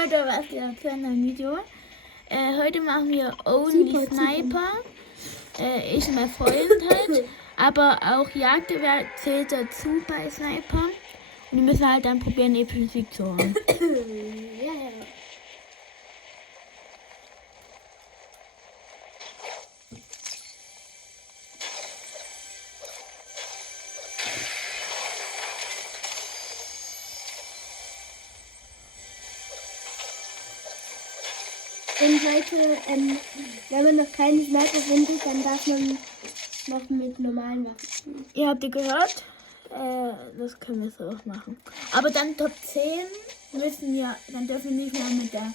Heute was wieder zu einem Video. Heute machen wir Only Sniper. Ich mein Freund halt. Aber auch Jagdgewehr zählt dazu bei Sniper. Und die müssen halt dann probieren, episches Sieg zu holen. Ja. Und Leute, wenn man noch keine Sniper findet, dann darf man noch mit normalen Waffen spielen. Ihr habt ihr gehört? Das können wir so auch machen. Aber dann Top 10 müssen wir, dann dürfen wir nicht mehr mit der...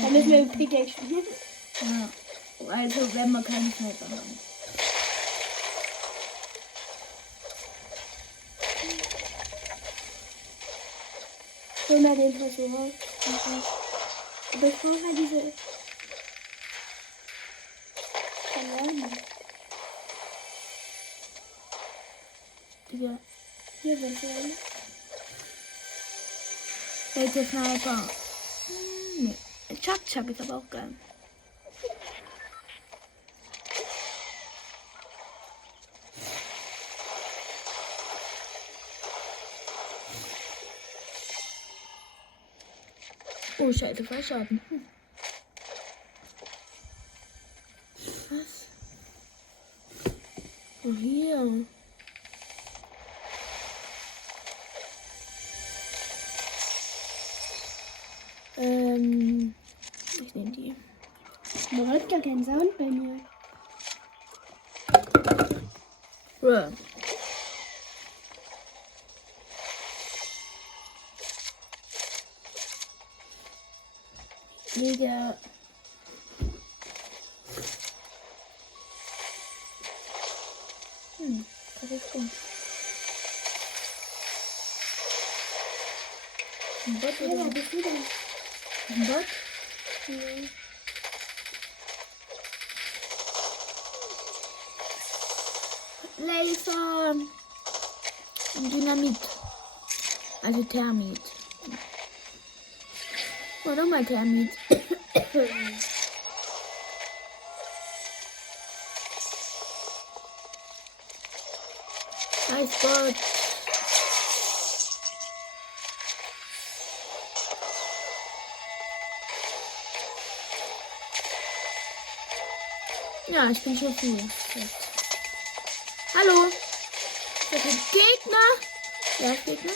Dann müssen wir mit Pickaxe spielen. Ja. Also wenn wir keine Sniper haben. Hol mal den Tresor. Aber ich brauche mal diese... Kanonen. Ja. Hier sind wir. Welche Sniper? Nee. Chuck ist aber auch geil. Oh, Scheiße, voll Schaden. Was? Oh, hier. Ich nehme die. Man hört gar keinen Sound bei mir. Bruh. Nee, der... Das ist gut. Ein Bot oder Ja, bist du denn? ein Bot? Laser. Dynamit. Also Thermit. Oh, nochmal Thermit. Scheiß Bot. Ja, ich bin schon viel. Jetzt. Hallo. Das sind Gegner. Ja, Gegner.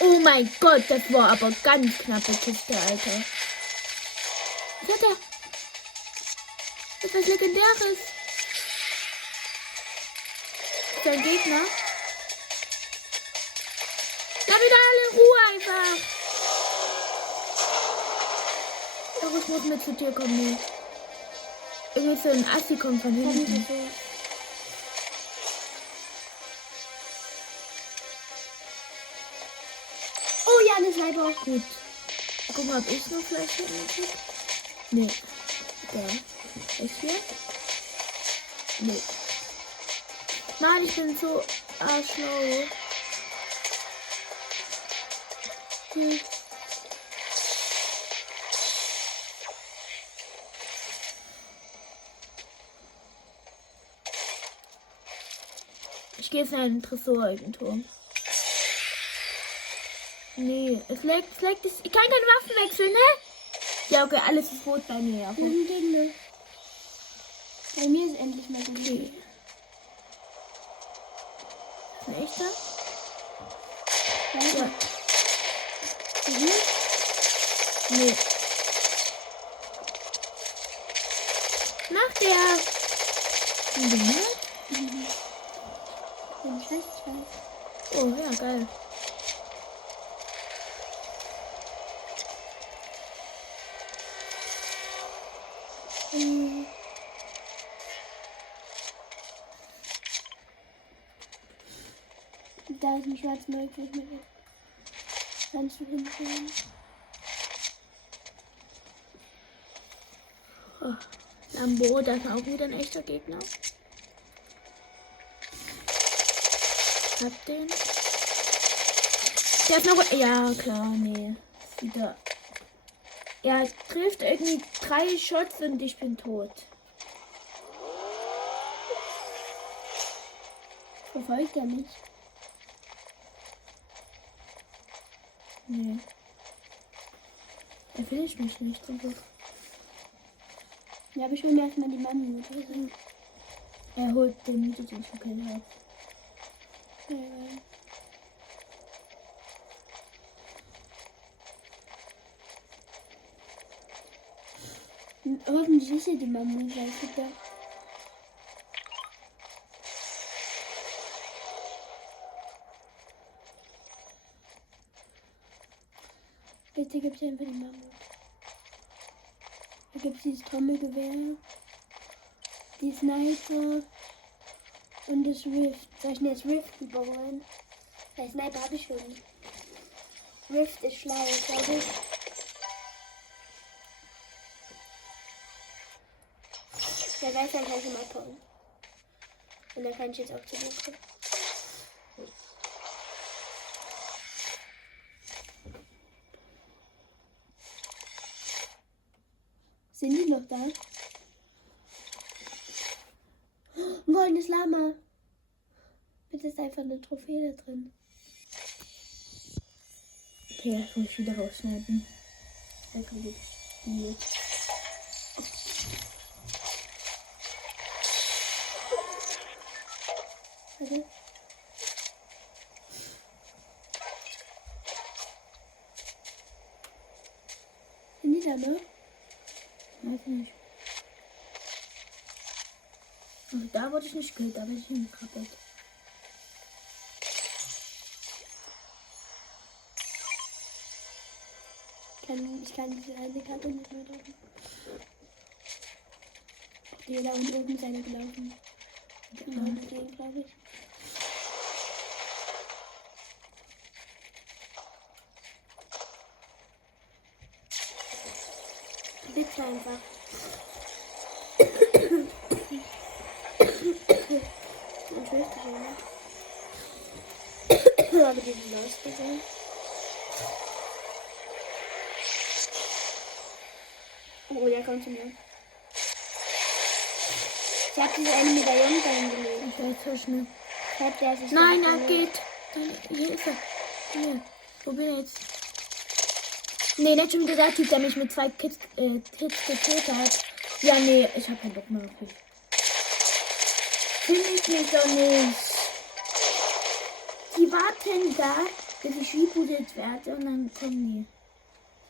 Oh mein Gott, das war aber ganz knappe Kiste, Alter. Was hat er? Das ist was Legendäres. Ist ein Gegner. Da wieder alle in Ruhe einfach. Doch, ich muss mit zur Tür kommen. Irgendwie so ein Assi kommt von hinten. Oh ja, eine Sniper. Gut. Guck mal, ob ich noch vielleicht hier krieg. Nee. Der. Ist hier? Nee. Mann, ich bin so arschlau. Hm. Ich gehe jetzt in einen Tresor irgendwo. Nee, es leckt. Ich kann keine Waffen wechseln, ne? Ja, okay, alles ist rot bei mir. Ja, Ein Gegner. Bei mir ist endlich mal gut. okay. Ein echter? Ja. Mhm. Nee. Macht der? Mhm. Den Scheiß. Oh, ja, geil. Da ist ein Schwarzmolch. Kannst du hinfahren? Oh, Lambo, das ist auch wieder ein echter Gegner. Hab den. Der ist noch. Ja, klar, nee. Ist wieder. Er trifft irgendwie 3 Shots und ich bin tot. Verfolgt er mich? Nee. Er will mich nicht. Zum Glück. Ja, aber ich hol mir erstmal die Mami. Er holt den Mythos, den ich gekillt habe. Ja. Hoffentlich ist ja die Mami gleich wieder. Bitte gib dir einfach die Mami. Da gibt es dieses Trommelgewehr, die Sniper und das Rift. Soll ich mir das Rift überholen? Der Sniper habe ich schon. Rift ist schlau, glaube ich. Der weiß, dann kann ich ihn abhauen. Und dann kann ich jetzt auch zu dir kommen. Sind die noch da? Ein goldenes Lama. Bitte ist einfach eine Trophäe da drin. Okay, das muss ich wieder rausschneiden. Dann kommt die gespielt. Warte. Sind die da noch? Weiß nicht. Also da wurde ich nicht gekillt, da bin ich hingekrabbelt. Ich kann diese eine Karte nicht mehr drücken. Die da unten ist eine gelaufen. Genau, deswegen glaube ich. Bitte einfach. Man schläft dich immer. Aber die sind ausgesehen. Oh, der kommt zu mir. Ich hab diese eine Medaillon reingelegt. Ich weiß so schnell. Der sich Nein, er geht. Hier ist er. Hier. Wo bin ich jetzt? Nee, nicht schon der Typ, der mich mit 2 Hits getötet hat. Ja, nee, ich hab keinen Bock mehr auf dich. Finde ich mich doch nicht. Die warten da, bis ich rebootet werde und dann kommen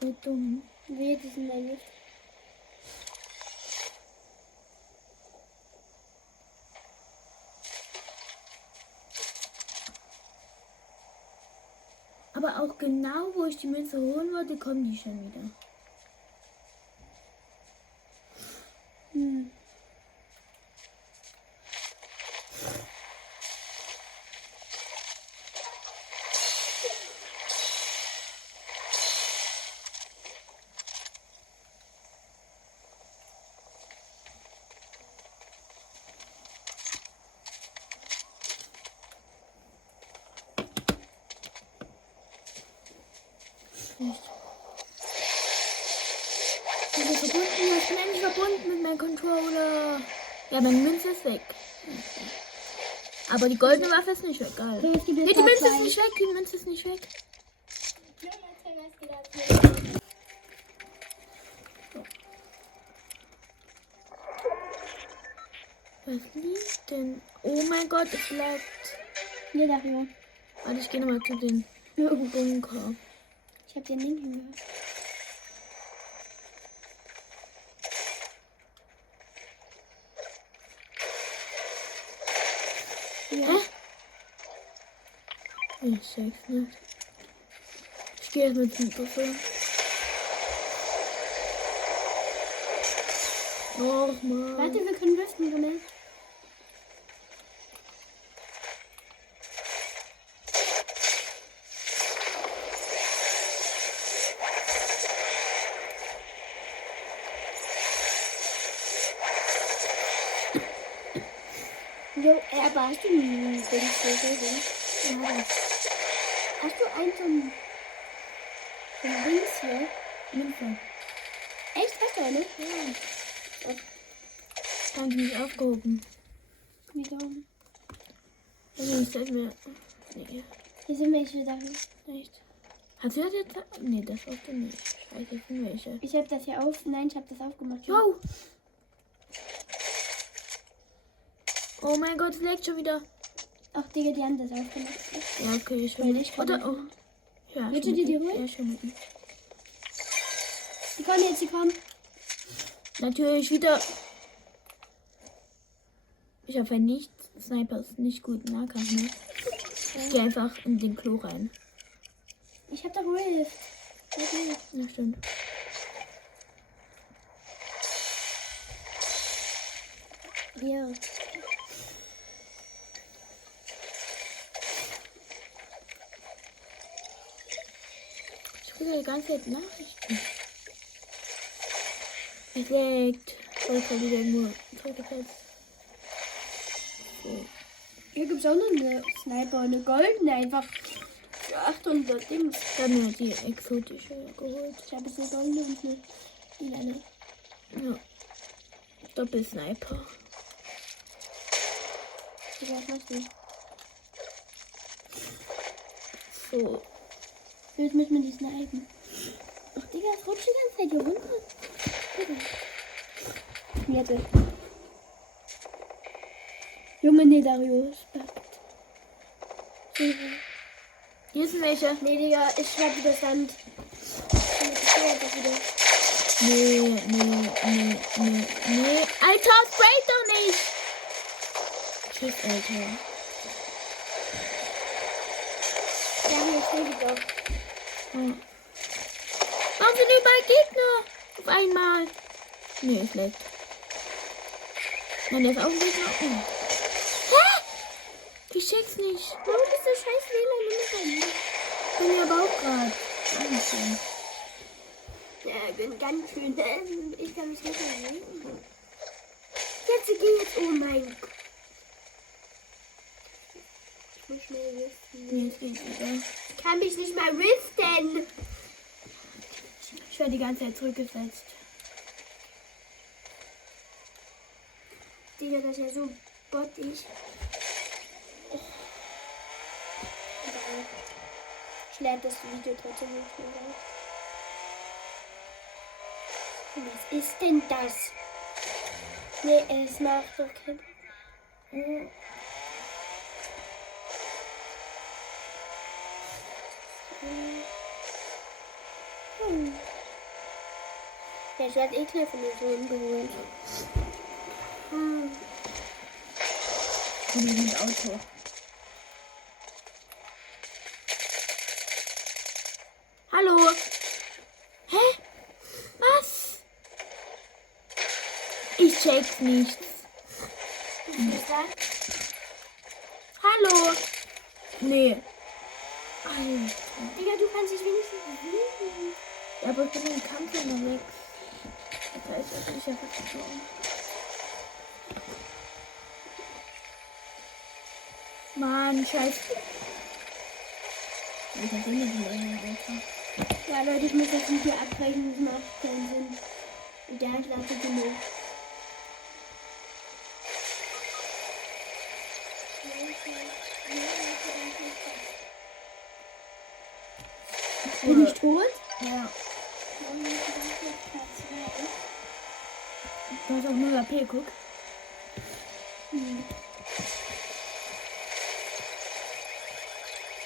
die. So dumm. Wehe, die sind da nicht. Aber auch genau, wo ich die Münze holen wollte, kommen die schon wieder. Nicht. Ich bin verbunden, ich bin endlich verbunden mit meinem Controller. Ja, meine Münze ist weg. Aber die goldene Waffe ist nicht weg, geil. So, es gibt Nee, jetzt die noch Münze ist zwei. nicht weg, die Münze ist nicht weg. Was liegt denn? Oh mein Gott, es bleibt. Hier dafür. Warte, ich gehe nochmal zu den Bunker. Ich hab den Link hingehört. Ja. Ich sag's nicht. Ich gehe jetzt mit dem Buffer. Och man. Warte, wir können riften, oder? Jo, aber hast du einen Ding? Ja. Hast du einen von links hier? Hilfe. Echt? Hast du eine? Ja. Danke, nicht aufgehoben. Wiederum. Also, ich sag mir. Nee, Hier sind welche Sachen. echt. Hast du das jetzt? Nee, das hast du nicht. Scheiße, ich bin welche. Ich habe das hier auf. Nein, ich habe das aufgemacht. Jo! Oh mein Gott, es leckt schon wieder. Ach, Digga, die haben das aufgemacht. Ja, okay, ich Weil will ich nicht. kann Oder, nicht. oh. Ja, Willst schon du dir mit- die holen? Ja, schon mit. Die kommen jetzt, die kommen. Natürlich wieder. Ich habe halt nicht. Sniper ist nicht gut im Nahkampf, ne? Ich gehe einfach in den Klo rein. Ich habe da Rift. Okay. Ja, stimmt. Hier. Ich kriege die ganze Zeit Nachrichten. Es leckt. Voll wieder nur zurückgesetzt. So. Hier gibt es auch noch eine Sniper, eine goldene einfach. Für 800 Dings. Ich habe mir die exotische geholt. Ich habe jetzt eine goldene und eine lilane. Ja. Doppelsniper. Was machst du? So. Jetzt müssen wir die snipen. Ach, Digga, es rutscht die ganze Zeit hier runter. Jetzt. Junge, nee, Darius. Hier sind welche. Nee, Digga, ich schlag wieder Sand. Nee. Alter, spray doch nicht! Tschüss, Alter. Ja, hier steht doch. Ja. Warum sind überall Gegner? Auf einmal. Nee, ist leckt. Nein, der ist auch ein Gegner. Oh. Hä? Ich check's nicht. Warum ist das scheiß WLAN immer Bin ja aber auch gerade. Ja, bin ganz schön. Ich kann mich nicht mehr reden. Jetzt geh jetzt. Oh mein Gott. Ich muss schnell riften. Nee, es geht wieder. Ich kann mich nicht mal riften. Ich werde die ganze Zeit zurückgesetzt. Digga, das ist ja so bottig. Ich lerne das Video trotzdem nicht mehr. Was ist denn das? Nee, es macht doch kein. Ja, ich werde eh gleich von den Sohn geholt. Ich bin mit Auto. Hallo? Hä? Was? Ich check's nicht. Hallo? Nee. Alter. Digga, du kannst dich wenigstens bewegen. Ja, aber ich bin im Kampf unterwegs. Das heißt, ich bin einfach gestorben. Mann, scheiße. Ich hab nicht mehr. Ja, Leute, ich muss das Video abbrechen, das macht keinen Sinn. Und der hat laute genug. Bin ich tot? Ja. Du hast auch 0 AP, guck.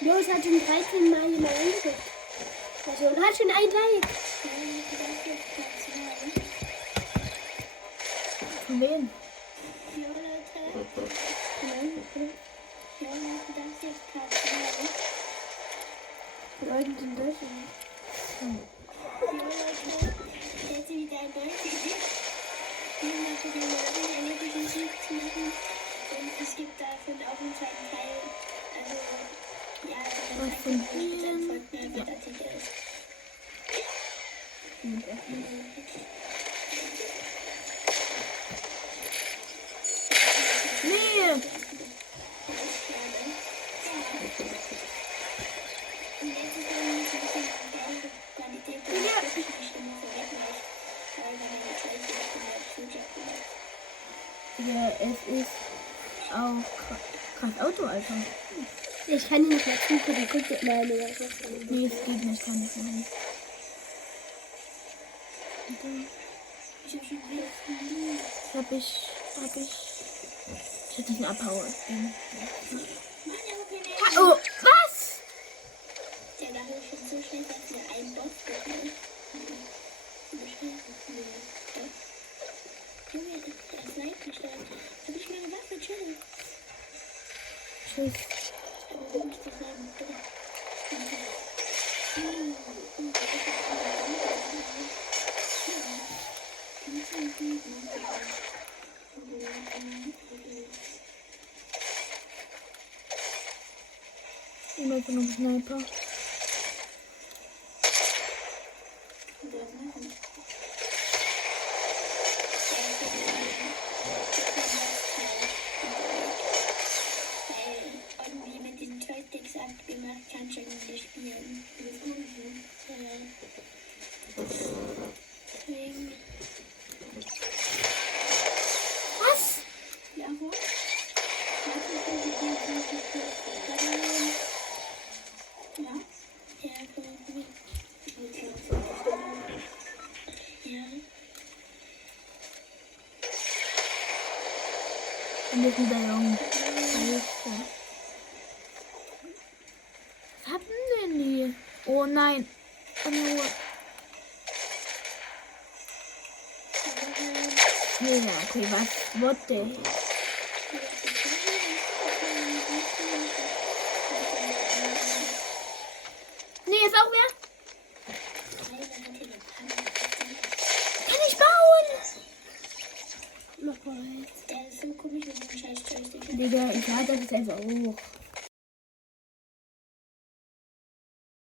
Jo, es hat schon 13 Mal jemand angeguckt. Also, und hat schon ein Like. Von wem? Leute sind das. Und es gibt davon auch einen zweiten Teil. Also, ja, Was von wem? folgt mir, wie der Titel ist. Nee! es ist auch krass Auto, Alter. Ich kann ihn nicht mehr zugucken. Guck dir mal an. Nee, es geht nicht, kann ich machen. Ich hab schon Ich hab diesen Abhauer. Oh, was? Ja, da habe ich schon so schnell, dass wir einen Boss bekommen. Junge, der Sniper stark. Hab ich meine Waffe, chill. Tschüss. Aber wo muss das sein? Bitte. Immer so noch Sniper. Irgendwie mit den Joysticks abgemacht, kann ich irgendwie spielen. Deswegen. Was? Ja, wo? Ja. Ja, ja. Und jetzt wieder Jung. Alter. Was hatten denn die? Oh nein. Oh. Ja, okay, was? What the? Nee, ist auch wer? Kann ich bauen? Mach mal. Der ist so komisch mit dem scheiß Joystick. Digga, ich lade das jetzt einfach hoch.